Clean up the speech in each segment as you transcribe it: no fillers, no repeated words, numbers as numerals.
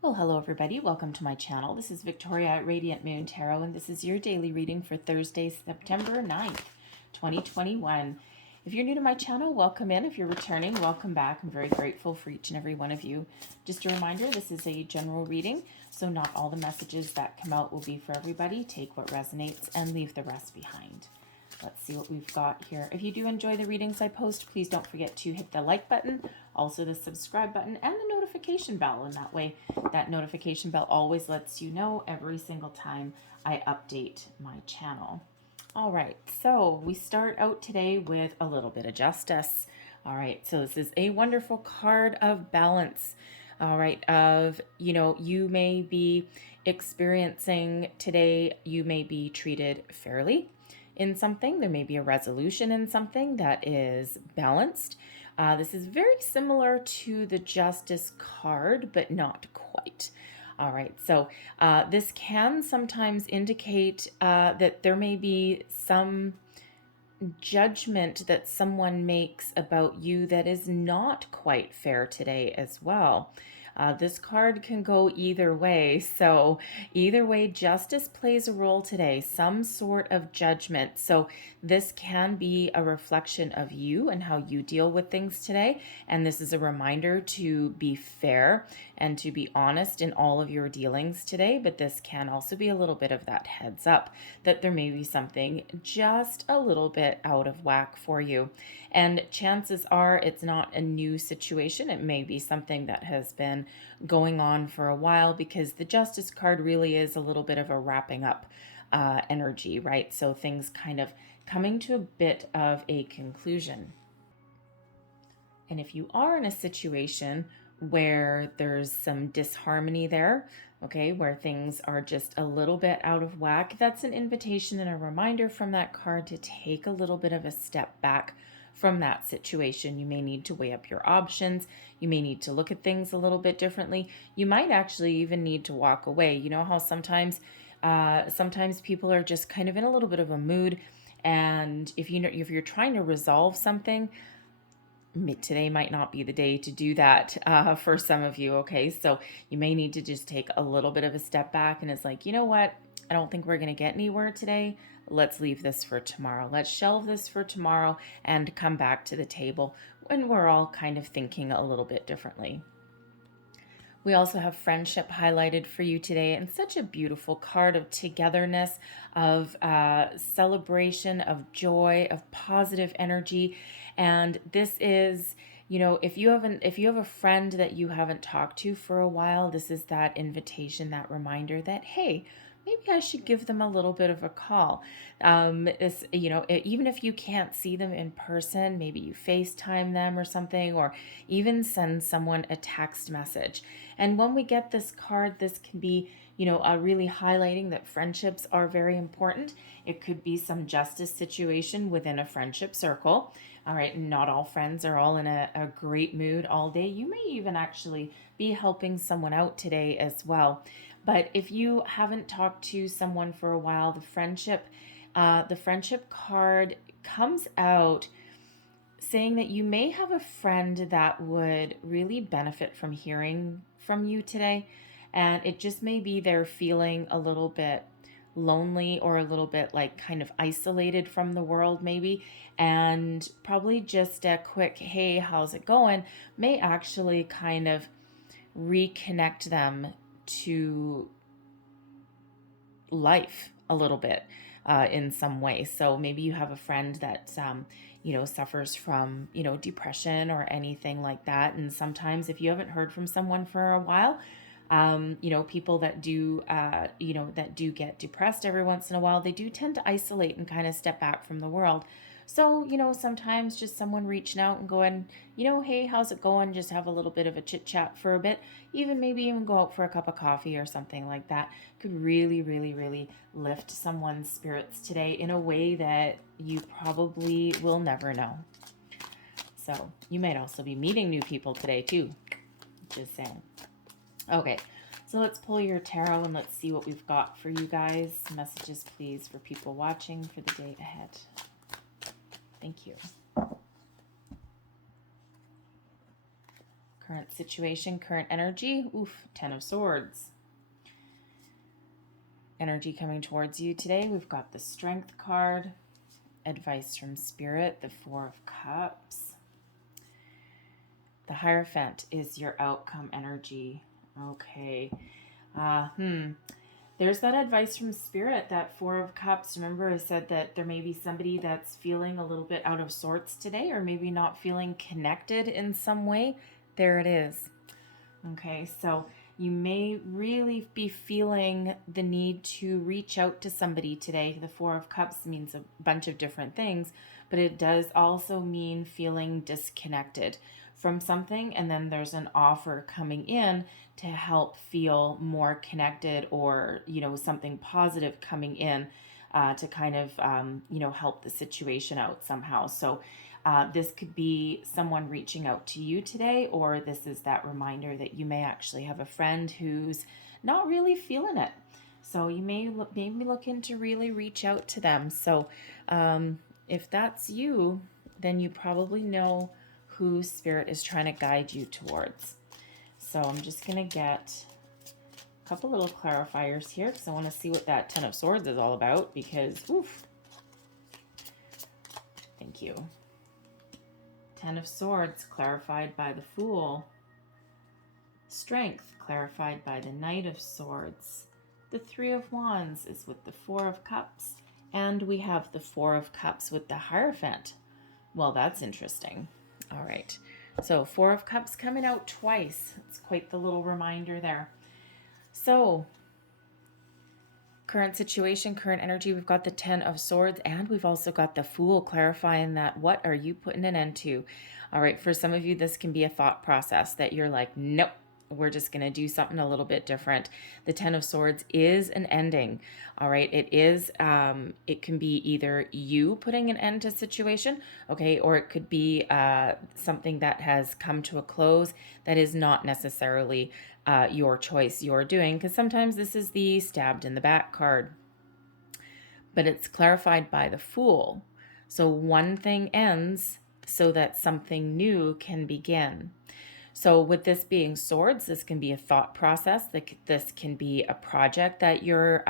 Well, hello everybody. Welcome to my channel. This is Victoria at Radiant Moon Tarot, and this is your daily reading for Thursday, September 9th, 2021. If you're new to my channel, welcome in. If you're returning, welcome back. I'm very grateful for each and every one of you. Just a reminder, this is a general reading, so not all the messages that come out will be for everybody. Take what resonates and leave the rest behind. Let's see what we've got here. If you do enjoy the readings I post, please don't forget to hit the like button, also the subscribe button, and the notification bell. And that way, that notification bell always lets you know every single time I update my channel. All right, so we start out today with a little bit of justice. All right, so this is a wonderful card of balance. All right, you may be experiencing today, you may be treated fairly in something. There may be a resolution in something that is balanced. This is very similar to the Justice card, but not quite. All right, so this can sometimes indicate that there may be some judgment that someone makes about you that is not quite fair today as well. This card can go either way. So either way, justice plays a role today, some sort of judgment. So this can be a reflection of you and how you deal with things today. And this is a reminder to be fair and to be honest in all of your dealings today. But this can also be a little bit of that heads up that there may be something just a little bit out of whack for you. And chances are it's not a new situation. It may be something that has been going on for a while, because the Justice card really is a little bit of a wrapping up energy, right? So things kind of coming to a bit of a conclusion. And if you are in a situation where there's some disharmony there, okay, where things are just a little bit out of whack, that's an invitation and a reminder from that card to take a little bit of a step back from that situation. You may need to weigh up your options. You may need to look at things a little bit differently. You might actually even need to walk away. You know how sometimes people are just kind of in a little bit of a mood, and if you're trying to resolve something, today might not be the day to do that for some of you. Okay, so you may need to just take a little bit of a step back, and it's like, you know what, I don't think we're going to get anywhere today. Let's leave this for tomorrow. Let's shelve this for tomorrow and come back to the table when we're all kind of thinking a little bit differently. We also have friendship highlighted for you today, and such a beautiful card of togetherness, of celebration, of joy, of positive energy. And this is, if you have a friend that you haven't talked to for a while, this is that invitation, that reminder that, hey, maybe I should give them a little bit of a call. Even if you can't see them in person, maybe you FaceTime them or something, or even send someone a text message. And when we get this card, this can be, really highlighting that friendships are very important. It could be some justice situation within a friendship circle. All right, not all friends are all in a great mood all day. You may even actually be helping someone out today as well. But if you haven't talked to someone for a while, the friendship card comes out saying that you may have a friend that would really benefit from hearing from you today. And it just may be they're feeling a little bit lonely, or a little bit like kind of isolated from the world maybe, and probably just a quick, hey, how's it going, may actually kind of reconnect them to life a little bit in some way. So maybe you have a friend that suffers from depression or anything like that, and sometimes if you haven't heard from someone for a while, people that do get depressed every once in a while, they do tend to isolate and kind of step back from the world. So, sometimes just someone reaching out and going, hey, how's it going? Just have a little bit of a chit chat for a bit, maybe even go out for a cup of coffee or something like that, could really, really, really lift someone's spirits today in a way that you probably will never know. So you might also be meeting new people today too. Just saying. Okay, so let's pull your tarot and let's see what we've got for you guys. Messages, please, for people watching for the day ahead. Thank you. Current situation, current energy. Oof, 10 of Swords. Energy coming towards you today. We've got the Strength card. Advice from Spirit, the Four of Cups. The Hierophant is your outcome energy. Okay. There's that advice from Spirit, that Four of Cups. Remember, I said that there may be somebody that's feeling a little bit out of sorts today, or maybe not feeling connected in some way. There it is. Okay, so you may really be feeling the need to reach out to somebody today. The Four of Cups means a bunch of different things, but it does also mean feeling disconnected from something, and then there's an offer coming in to help feel more connected, or something positive coming in to kind of help the situation out somehow. So this could be someone reaching out to you today, or this is that reminder that you may actually have a friend who's not really feeling it. So you may maybe looking to really reach out to them. So if that's you, then you probably know who Spirit is trying to guide you towards. So I'm just going to get a couple little clarifiers here, because I want to see what that 10 of Swords is all about, because, oof. Thank you. 10 of Swords clarified by the Fool. Strength clarified by the Knight of Swords. The 3 of Wands is with the 4 of Cups. And we have the 4 of Cups with the Hierophant. Well, that's interesting. All right, so 4 of Cups coming out twice. It's quite the little reminder there. So current situation, current energy, we've got the 10 of Swords, and we've also got the Fool clarifying that what are you putting an end to? All right, for some of you, this can be a thought process that you're like, nope, we're just going to do something a little bit different. The 10 of Swords is an ending. All right, it is, it can be either you putting an end to a situation, okay, or it could be something that has come to a close that is not necessarily your choice, you're doing, because sometimes this is the stabbed in the back card. But it's clarified by the Fool. So one thing ends so that something new can begin. So with this being Swords, this can be a thought process. This can be a project that you're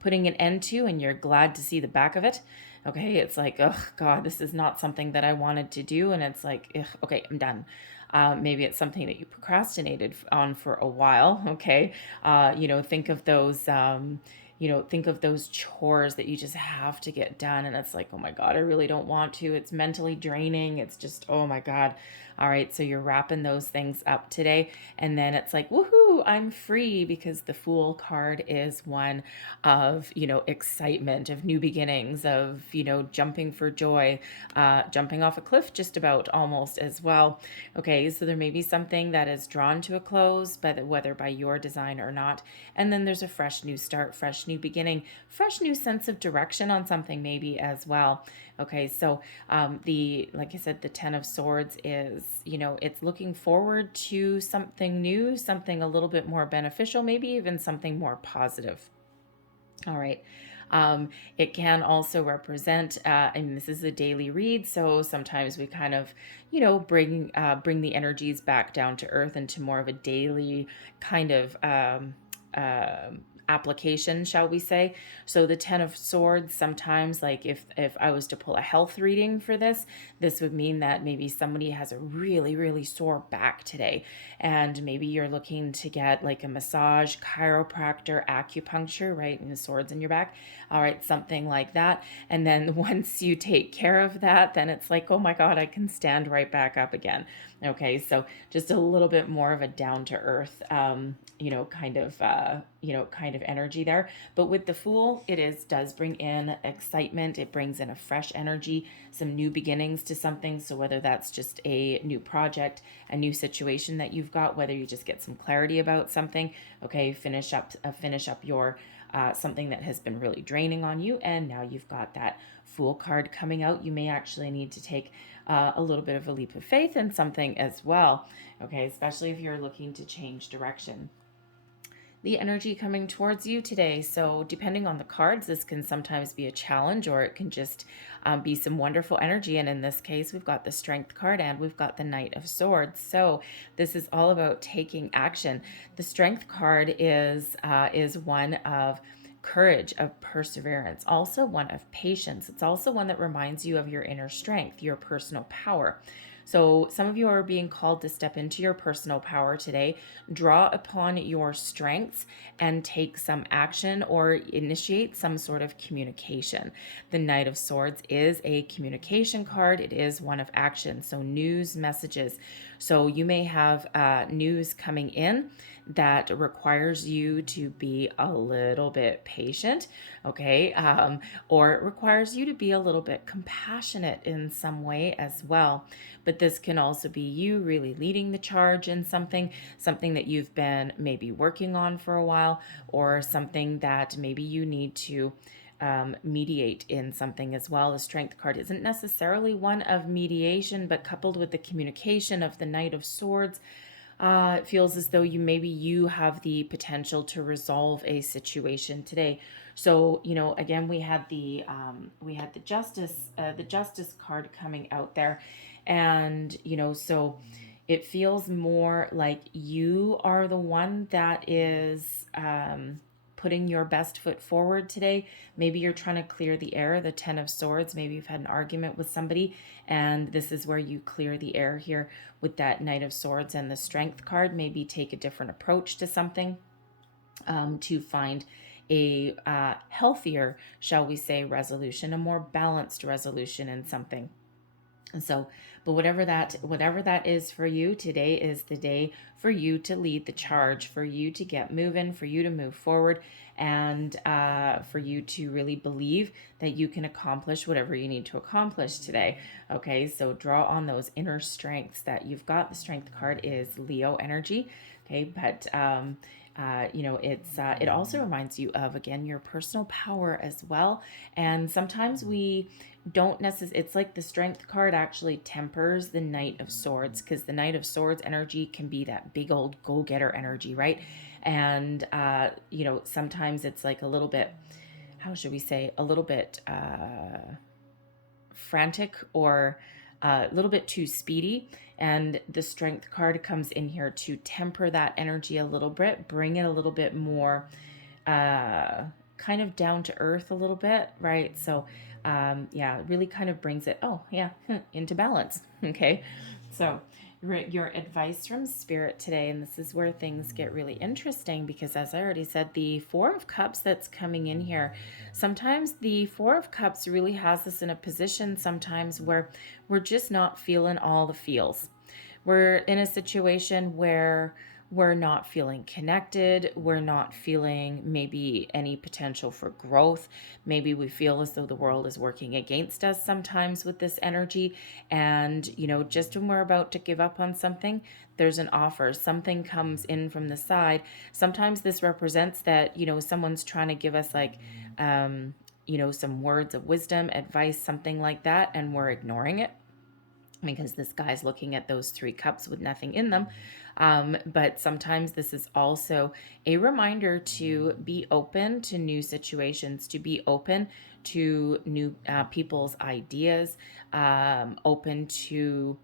putting an end to, and you're glad to see the back of it. Okay, it's like, oh God, this is not something that I wanted to do. And it's like, ugh, okay, I'm done. Maybe it's something that you procrastinated on for a while. Okay, think of those think of those chores that you just have to get done, and it's like, oh my God, I really don't want to. It's mentally draining. It's just, oh my God. All right, so you're wrapping those things up today, and then it's like, woohoo, I'm free, because the Fool card is one of, excitement, of new beginnings, of, jumping for joy, jumping off a cliff just about, almost, as well. Okay, so there may be something that is drawn to a close, whether by your design or not, and then there's a fresh new start, fresh new beginning, fresh new sense of direction on something maybe as well. Okay, so like I said, the 10 of Swords is, it's looking forward to something new, something a little bit more beneficial, maybe even something more positive. All right. It can also represent, this is a daily read, so sometimes we kind of, bring the energies back down to earth into more of a daily kind of application, shall we say. So the 10 of Swords, sometimes, like if I was to pull a health reading for this would mean that maybe somebody has a really, really sore back today, and maybe you're looking to get like a massage, chiropractor, acupuncture, right, and the swords in your back. All right, something like that. And then once you take care of that, then it's like, oh my God, I can stand right back up again. Okay, so just a little bit more of a down to earth, kind of energy there. But with the Fool, it does bring in excitement. It brings in a fresh energy, some new beginnings to something. So whether that's just a new project, a new situation that you've got, whether you just get some clarity about something, okay, finish up your something that has been really draining on you, and now you've got that Fool card coming out. You may actually need to take a little bit of a leap of faith in something as well, okay, especially if you're looking to change direction. the energy coming towards you today. So depending on the cards, this can sometimes be a challenge, or it can just be some wonderful energy. And in this case, we've got the Strength card and we've got the Knight of Swords. So this is all about taking action. The Strength card is one of courage, of perseverance, also one of patience. It's also one that reminds you of your inner strength, your personal power. So some of you are being called to step into your personal power today, draw upon your strengths and take some action or initiate some sort of communication. The Knight of Swords is a communication card. It is one of action. So news, messages. So you may have news coming in that requires you to be a little bit patient, okay? Or it requires you to be a little bit compassionate in some way as well. But this can also be you really leading the charge in something that you've been maybe working on for a while, or something that maybe you need to mediate in something as well. The Strength card isn't necessarily one of mediation, but coupled with the communication of the Knight of Swords, it feels as though you have the potential to resolve a situation today. So, again, we had the Justice card coming out there, and so it feels more like you are the one that is putting your best foot forward today. Maybe you're trying to clear the air, the Ten of Swords. Maybe you've had an argument with somebody, and this is where you clear the air here with that Knight of Swords and the Strength card. Maybe take a different approach to something to find a healthier, shall we say, resolution, a more balanced resolution in something. And so, but whatever that is for you, today is the day for you to lead the charge, for you to get moving, for you to move forward, and for you to really believe that you can accomplish whatever you need to accomplish today. Okay, so draw on those inner strengths that you've got. The Strength card is Leo energy. Okay, but it also reminds you of, again, your personal power as well. And sometimes we don't necessarily, it's like the Strength card actually tempers the Knight of Swords, because the Knight of Swords energy can be that big old go-getter energy, right? And sometimes it's like a little bit, how should we say, a little bit frantic, or a little bit too speedy. And the Strength card comes in here to temper that energy a little bit, bring it a little bit more kind of down to earth a little bit, right? So really kind of brings it, into balance. Okay, so your advice from Spirit today, and this is where things get really interesting, because as I already said, the Four of Cups that's coming in here, sometimes the Four of Cups really has us in a position sometimes where we're just not feeling all the feels. We're in a situation where we're not feeling connected. We're not feeling maybe any potential for growth. Maybe we feel as though the world is working against us sometimes with this energy. And, just when we're about to give up on something, there's an offer. Something comes in from the side. Sometimes this represents that, someone's trying to give us like, some words of wisdom, advice, something like that, and we're ignoring it, because this guy's looking at those 3 cups with nothing in them. But sometimes this is also a reminder to be open to new situations, to be open to new people's ideas, open to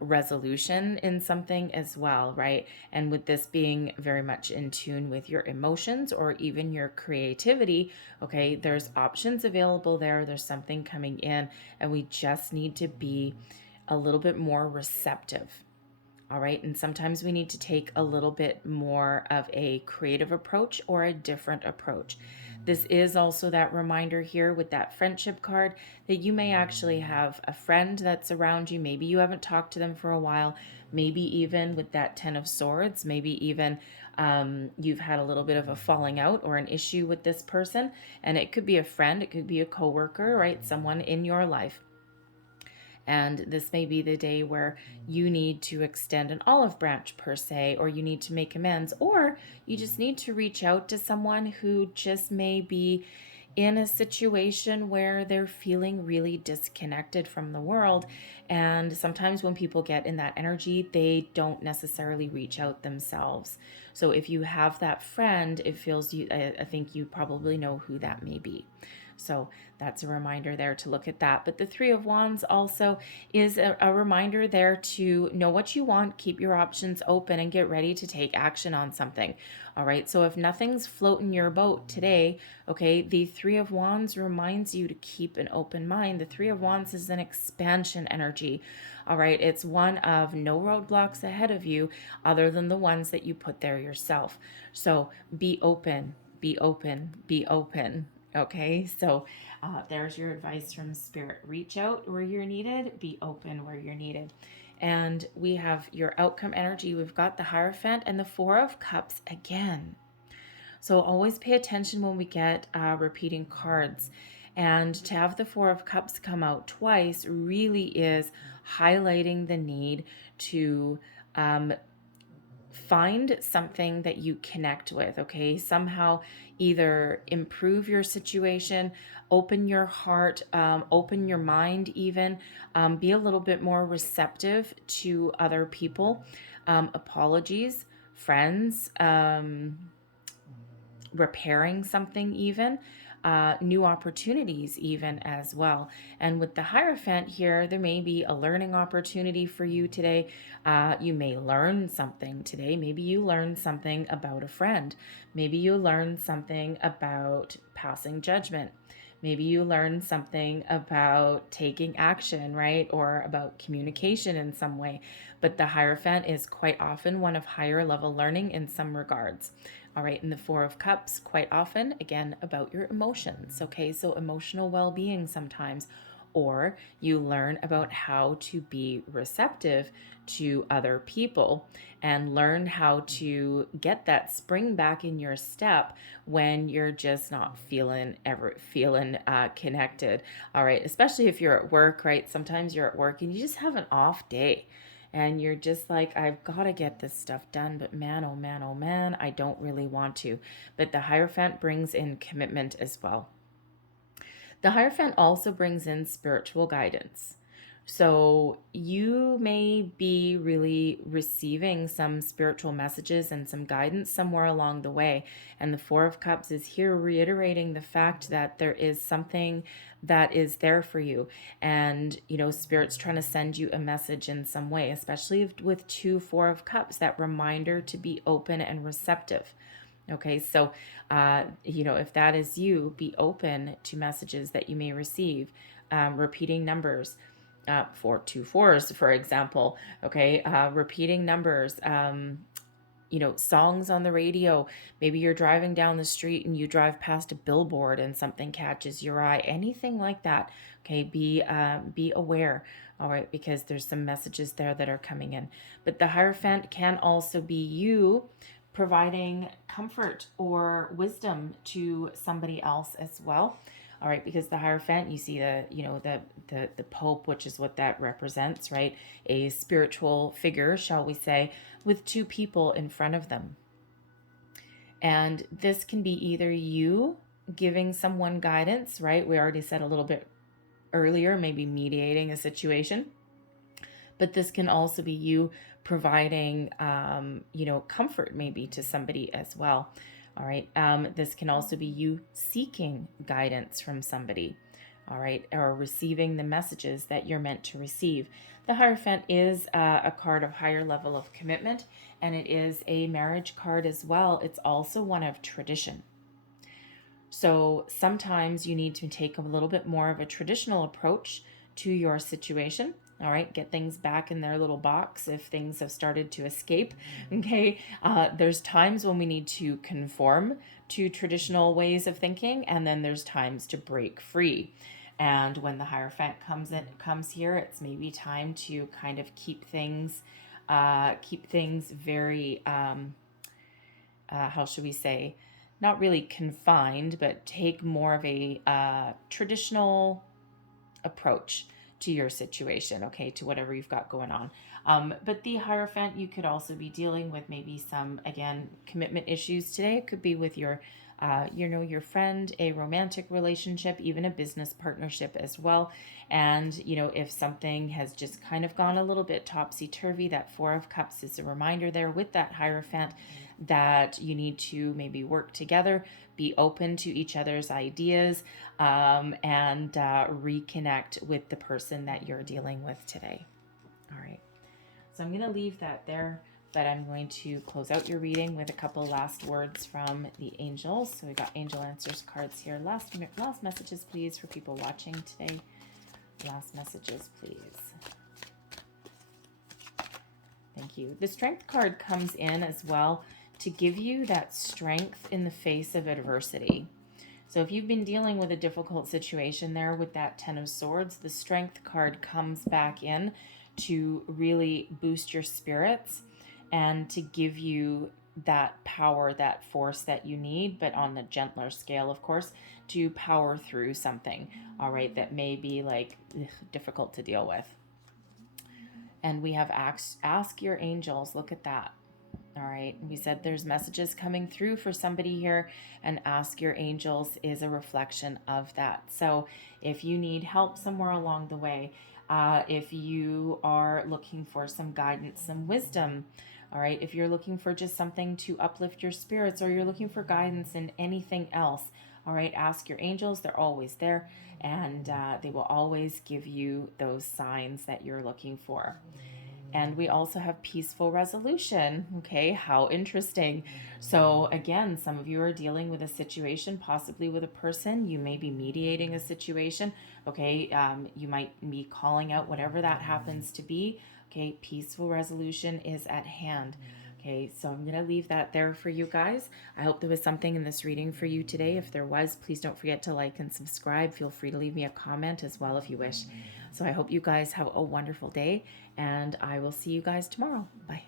resolution in something as well, right? And with this being very much in tune with your emotions or even your creativity, okay, there's options available there. There's something coming in, and we just need to be a little bit more receptive. All right. And sometimes we need to take a little bit more of a creative approach or a different approach. This is also that reminder here with that friendship card that you may actually have a friend that's around you. Maybe you haven't talked to them for a while. Maybe even with that Ten of Swords, maybe even you've had a little bit of a falling out or an issue with this person. And it could be a friend, it could be a coworker, right? Someone in your life. And this may be the day where you need to extend an olive branch per se, or you need to make amends, or you just need to reach out to someone who just may be in a situation where they're feeling really disconnected from the world. And sometimes when people get in that energy, they don't necessarily reach out themselves. So if you have that friend, it feels you, I think you probably know who that may be. So that's a reminder there to look at that. But the Three of Wands also is a reminder there to know what you want, keep your options open, and get ready to take action on something. All right. So if nothing's floating your boat today, okay, the Three of Wands reminds you to keep an open mind. The Three of Wands is an expansion energy. All right. It's one of no roadblocks ahead of you other than the ones that you put there yourself. So be open, be open, be open. Okay, so there's your advice from Spirit. Reach out where you're needed, be open where you're needed. And we have your outcome energy. We've got the Hierophant and the Four of Cups again. So always pay attention when we get repeating cards. And to have the Four of Cups come out twice really is highlighting the need to find something that you connect with, okay? Somehow either improve your situation, open your heart, open your mind even, be a little bit more receptive to other people, apologies, friends, repairing something even, new opportunities even as well. And with the Hierophant here, there may be a learning opportunity for you today. You may learn something today. Maybe you learn something about a friend. Maybe you learn something about passing judgment. Maybe you learn something about taking action, right? Or about communication in some way. But the Hierophant is quite often one of higher level learning in some regards. All right, and the Four of Cups, quite often, again, about your emotions, okay? So emotional well-being sometimes, or you learn about how to be receptive to other people and learn how to get that spring back in your step when you're just not feeling connected. All right, especially if you're at work, right? Sometimes you're at work and you just have an off day. And you're just like, I've got to get this stuff done, but man, oh man, oh man, I don't really want to. But the Hierophant brings in commitment as well. The Hierophant also brings in spiritual guidance. So you may be really receiving some spiritual messages and some guidance somewhere along the way. And the Four of Cups is here reiterating the fact that there is something that is there for you. And, you know, Spirit's trying to send you a message in some way, especially with two Four of Cups, that reminder to be open and receptive. Okay, so, you know, if that is you, be open to messages that you may receive. Repeating numbers, 4 2 4s, for example. Okay, repeating numbers, you know, songs on the radio. Maybe you're driving down the street and you drive past a billboard and something catches your eye. Anything like that. Okay, be aware. All right, because there's some messages there that are coming in. But the Hierophant can also be you providing comfort or wisdom to somebody else as well. All right, because the Hierophant, you see the Pope, which is what that represents, right? A spiritual figure, shall we say, with two people in front of them. And this can be either you giving someone guidance, right? We already said a little bit earlier, maybe mediating a situation. But this can also be you providing, comfort maybe to somebody as well. All right. This can also be you seeking guidance from somebody. All right. Or receiving the messages that you're meant to receive. The Hierophant is a card of higher level of commitment, and it is a marriage card as well. It's also one of tradition. So sometimes you need to take a little bit more of a traditional approach to your situation. All right, get things back in their little box if things have started to escape. Okay, there's times when we need to conform to traditional ways of thinking, and then there's times to break free. And when the Hierophant comes here, it's maybe time to kind of keep things very, how should we say, not really confined, but take more of a traditional approach to your situation, okay, to whatever you've got going on. But the Hierophant, you could also be dealing with maybe some, again, commitment issues today. It could be with your your friend, a romantic relationship, even a business partnership as well. And, if something has just kind of gone a little bit topsy-turvy, that Four of Cups is a reminder there with that Hierophant that you need to maybe work together, be open to each other's ideas, and reconnect with the person that you're dealing with today. All right. So I'm going to leave that there, but I'm going to close out your reading with a couple last words from the angels. So we got angel answers cards here. Last messages, please, for people watching today. Last messages, please. Thank you. The strength card comes in as well to give you that strength in the face of adversity. So if you've been dealing with a difficult situation there with that Ten of Swords, the strength card comes back in to really boost your spirits and to give you that power, that force that you need, but on a gentler scale, of course, to power through something, all right, that may be like difficult to deal with. And we have ask your angels. Look at that. All right. We said there's messages coming through for somebody here, and ask your angels is a reflection of that. So if you need help somewhere along the way, if you are looking for some guidance, some wisdom, all right, if you're looking for just something to uplift your spirits, or you're looking for guidance in anything else, all right, ask your angels. They're always there, and they will always give you those signs that you're looking for. And we also have peaceful resolution. Okay, how interesting. So again, some of you are dealing with a situation, possibly with a person. You may be mediating a situation. Okay, you might be calling out whatever that happens to be. Okay, peaceful resolution is at hand. Okay, so I'm going to leave that there for you guys. I hope there was something in this reading for you today. If there was, please don't forget to like and subscribe. Feel free to leave me a comment as well if you wish. So I hope you guys have a wonderful day, and I will see you guys tomorrow. Bye.